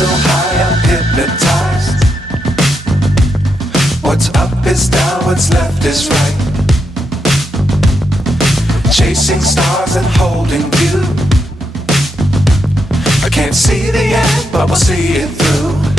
so high I'm hypnotized. What's up is down, what's left is right. Chasing stars and holding you. I can't see the end, but we'll see it through.